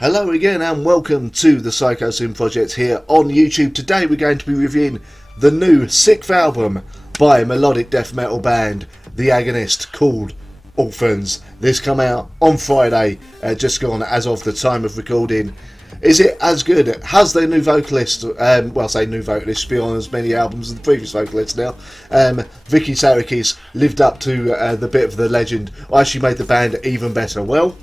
Hello again and welcome to the Psychosin project here on YouTube. Today we're going to be reviewing the new 6th album by melodic death metal band The Agonist called Orphans. This come out on Friday, just gone as of the time of recording. Is it as good? Has their new vocalist, well I say new vocalist, been on as many albums as the previous vocalist now, Vicky Sarikis, lived up to the bit of the legend, or actually made the band even better? Well,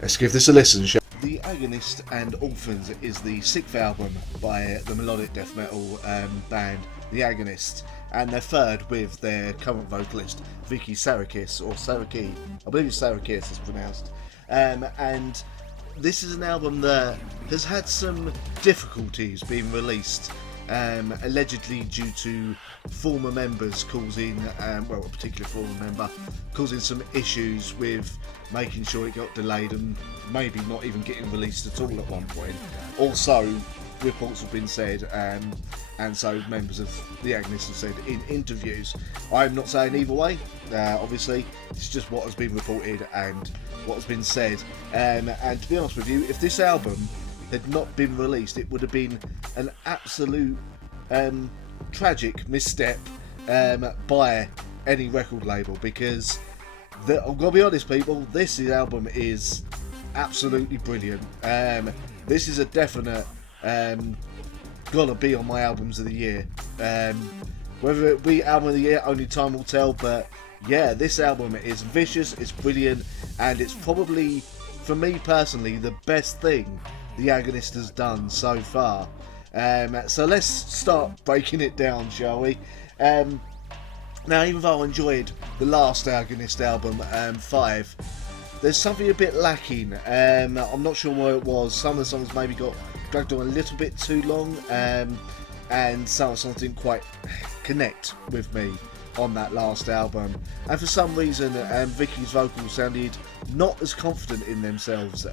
let's give this a listen, shall we? The Agonist and Orphans is the 6th album by the melodic death metal band The Agonist, and their third with their current vocalist Vicky Sarikis, or Sariki, I believe it's Sarikis it's pronounced, and this is an album that has had some difficulties being released, allegedly due to former members causing, well, a particular former member causing some issues with making sure it got delayed and maybe not even getting released at all at one point. Also, reports have been said, and so members of the Agonist have said in interviews. I'm not saying either way, obviously, it's just what has been reported and what has been said. And to be honest with you, if this album had not been released, it would have been an absolute tragic misstep by any record label, because I'm gonna be honest, people, this album is absolutely brilliant. This is a definite gonna be on my albums of the year. Whether it be album of the year, only time will tell, but yeah, this album is vicious, it's brilliant, and it's probably, for me personally, the best thing the Agonist has done so far. So let's start breaking it down, shall we? Now, even though I enjoyed the last Agonist album, 5, there's something a bit lacking. I'm not sure what it was. Some of the songs maybe got dragged on a little bit too long, and some of the songs didn't quite connect with me on that last album. And for some reason, Vicky's vocals sounded not as confident in themselves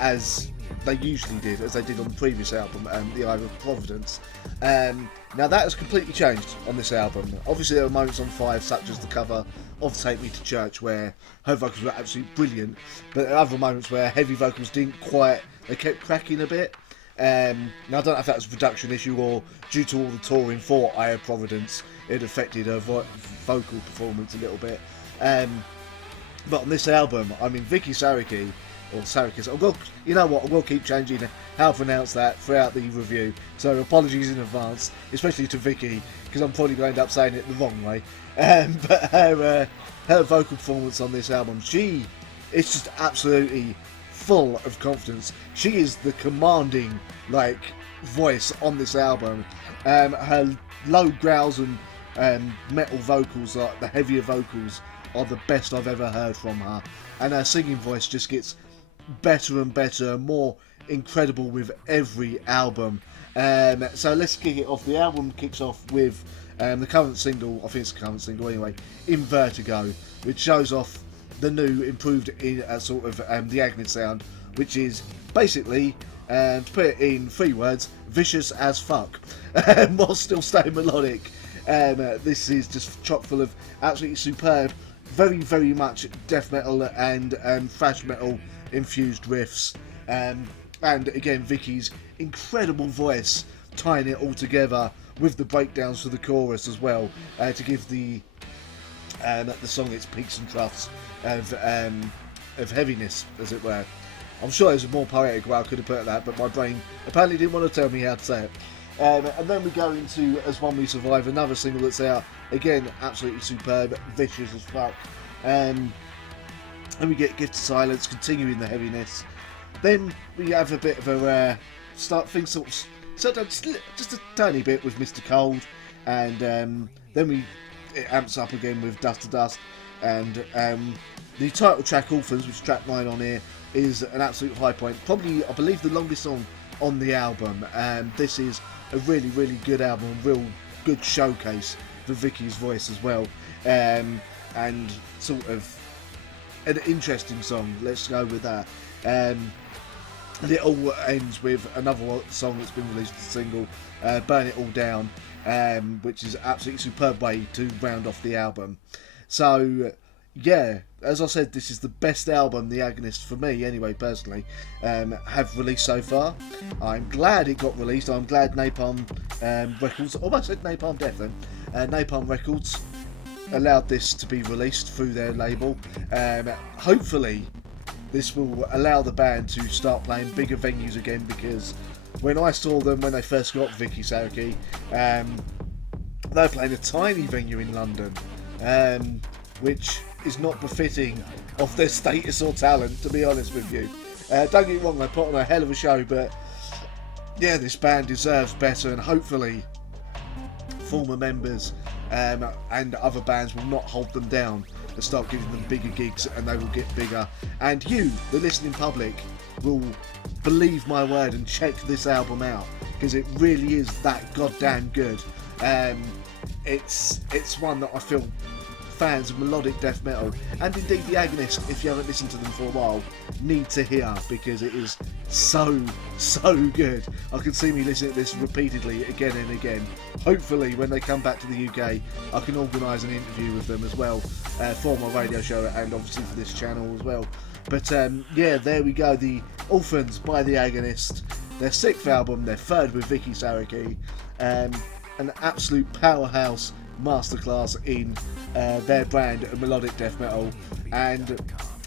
as they usually did, as they did on the previous album, The Eye of Providence. Now that has completely changed on this album. Obviously there were moments on 5, such as the cover of Take Me to Church, where her vocals were absolutely brilliant, but there are other moments where heavy vocals didn't quite, they kept cracking a bit. Now I don't know if that was a production issue or due to all the touring for Eye of Providence, it affected her vocal performance a little bit. But on this album, I mean, Vicky Sariki, or Sarikis, you know what, I will keep changing how I pronounce that throughout the review, so apologies in advance, especially to Vicky, because I'm probably going to end up saying it the wrong way. But her vocal performance on this album, she is just absolutely full of confidence. She is the commanding, voice on this album. Her low growls and metal vocals, the heavier vocals, are the best I've ever heard from her, and her singing voice just gets better and better, more incredible with every album. So let's kick it off. The album kicks off with the current single, I think it's the current single anyway, In Vertigo, which shows off the new improved sort of the Agonist sound, which is basically, to put it in 3 words, vicious as fuck, while still staying melodic. This is just chock full of absolutely superb, very, very much death metal and thrash metal infused riffs, and again Vicky's incredible voice tying it all together with the breakdowns for the chorus as well, to give the song its peaks and troughs of heaviness, as it were. I'm sure there's a more poetic way I could have put that, but my brain apparently didn't want to tell me how to say it. And then we go into As One We Survive, another single that's out, again absolutely superb, vicious as fuck. And we get Gift of Silence, continuing the heaviness. Then we have a bit of a start things sort of just a tiny bit with Mr. Cold, and then it amps up again with Dust to Dust, and the title track Orphans, which is track 9 on here, is an absolute high point. Probably, I believe, the longest song on the album. This is a really, really good album, a real good showcase for Vicky's voice as well, and sort of an interesting song, let's go with that. And it all ends with another song that's been released as a single, Burn It All Down, which is an absolutely superb way to round off the album. So yeah, as I said, this is the best album the Agonist, for me anyway, personally, have released so far. I'm glad it got released. I'm glad Napalm Records, almost said Napalm Death then, Napalm Records allowed this to be released through their label. Hopefully this will allow the band to start playing bigger venues again, because when I saw them when they first got Vicky Saraki, they were playing a tiny venue in London, which is not befitting of their status or talent, to be honest with you. Don't get me wrong, they put on a hell of a show, but yeah, this band deserves better, and hopefully former members and other bands will not hold them down and start giving them bigger gigs, and they will get bigger. And you, the listening public, will believe my word and check this album out, because it really is that goddamn good. It's one that I feel fans of melodic death metal, and indeed the Agonist, if you haven't listened to them for a while, need to hear, because it is so good. I can see me listening to this repeatedly again and again. Hopefully when they come back to the UK, I can organise an interview with them as well, for my radio show, and obviously for this channel as well. But yeah, there we go, the Orphans by the Agonist, their 6th album, their 3rd with Vicky Saraki, an absolute powerhouse masterclass in their brand of melodic death metal. And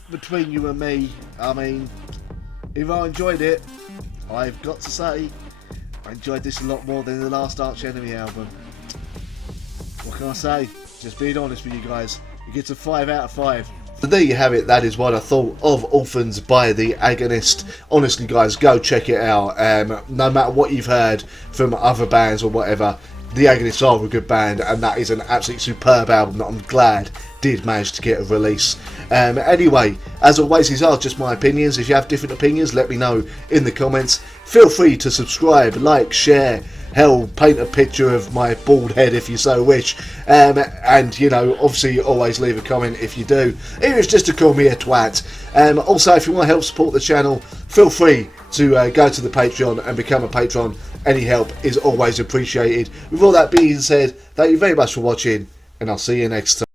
between you and me, I mean, if I enjoyed it, I've got to say I enjoyed this a lot more than the last Arch Enemy album. What can I say? Just being honest with you guys, it gets a 5 out of 5. So there you have it. That is what I thought of Orphans by the Agonist. Honestly guys, go check it out. No matter what you've heard from other bands or whatever, the Agonists are a good band, and that is an absolutely superb album that I'm glad did manage to get a release. Anyway, as always, these are just my opinions. If you have different opinions, let me know in the comments. Feel free to subscribe, like, share, hell, paint a picture of my bald head if you so wish. And, you know, obviously always leave a comment if you do, even if it's just to call me a twat. Also, if you want to help support the channel, feel free to go to the Patreon and become a patron. Any help is always appreciated. With all that being said, thank you very much for watching, and I'll see you next time.